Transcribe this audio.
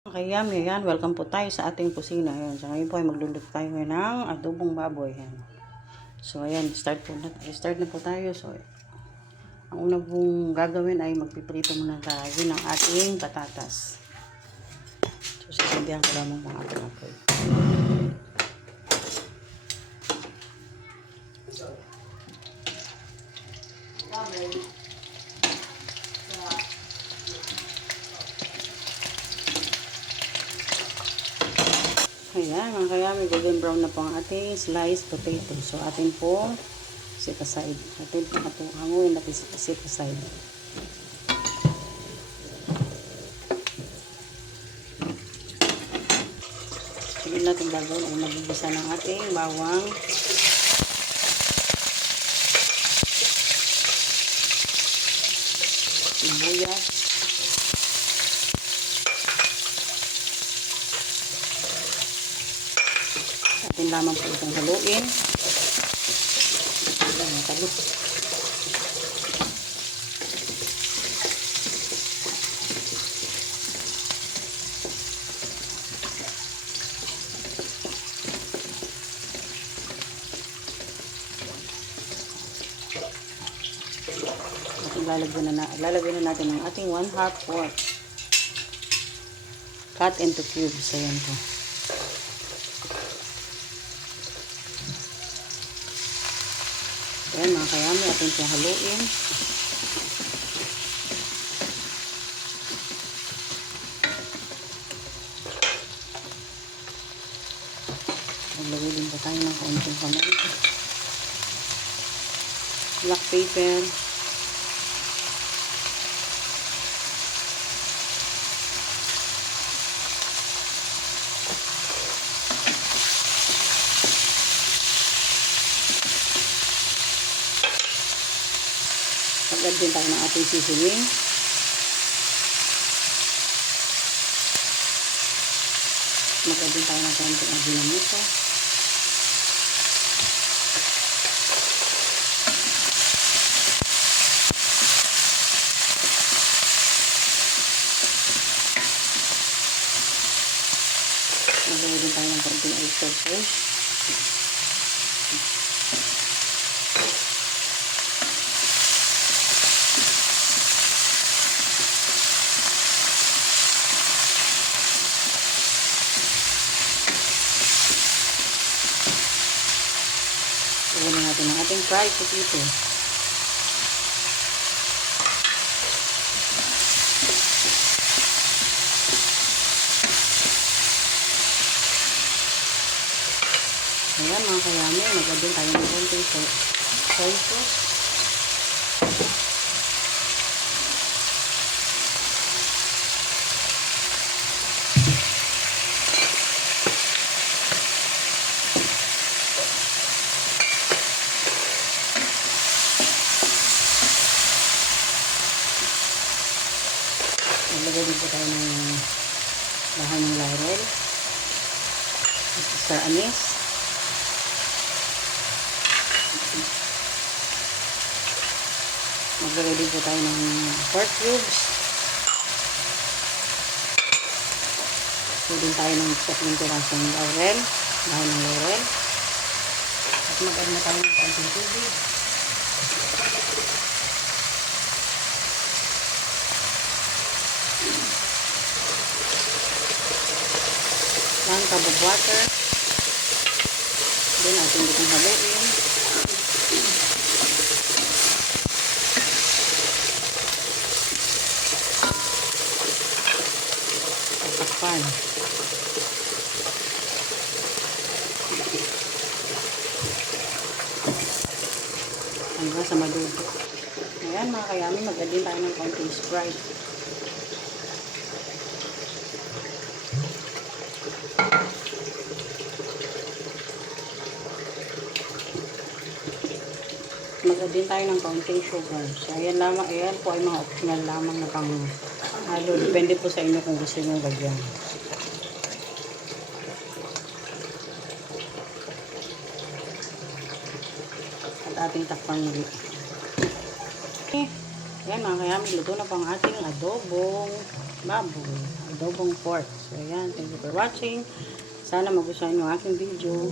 Kaya yan, welcome po tayo sa ating kusina. Ayan. So ngayon po ay magluluto tayo ngayon ng adobong baboy. Ayan. So ayan, start na po tayo. So ang una pong gagawin ay magpiprito muna tayo ng ating patatas. So sisindihan ko lamang ng ating apoy. Ayan, mga kayami, golden brown na po ang ating sliced potato. So, atin po set aside. Atin po hanguin natin set aside. Sige natin gagawin ay magigisa ng ating bawang. Sibuyas. Atin lamang po itong haluin. Ayan, matalok. Atin lalagyan na natin ang ating 1/2 pork. Cut into cubes. Ayan po. Ayan mga kayami, atin itong haluin. Maglagay din po tayo ng kaunting paminta. Black pepper. Mag-add din tayo ng ating seasoning. Mag-add din tayo ng konting ajinomito. Mag-add din tayo ng konting oyster sauce. Lagyan natin ang ating fried potato. Ayan mga kayami, mag-add tayo ng konting soy sauce. Maglagay din po tayo ng bahan ng laurel, star anise, maglagay din po tayo ng pork cubes, din tayo ng 3 pirasong laurel, bahan ng laurel, at mag-add na tayo ng konting tubig. One cup of water. Then atin ditong haluin. Tatakpan. Hanggang sa maluto. Ayan mga kayami, mag-add din tayo ng konting Sprite. Mag-add din tayo ng kaunting sugar. So, ayan lamang, ayan po ay mga optional lamang na pang halo. Depende po sa inyo kung gusto nyo lagyan. At ating takpan ulit. Okay. Ayan mga kayami, luto na po ang ating adobong baboy. adobong pork. So, ayan. Thank you for watching. Sana magustuhan yung aking video.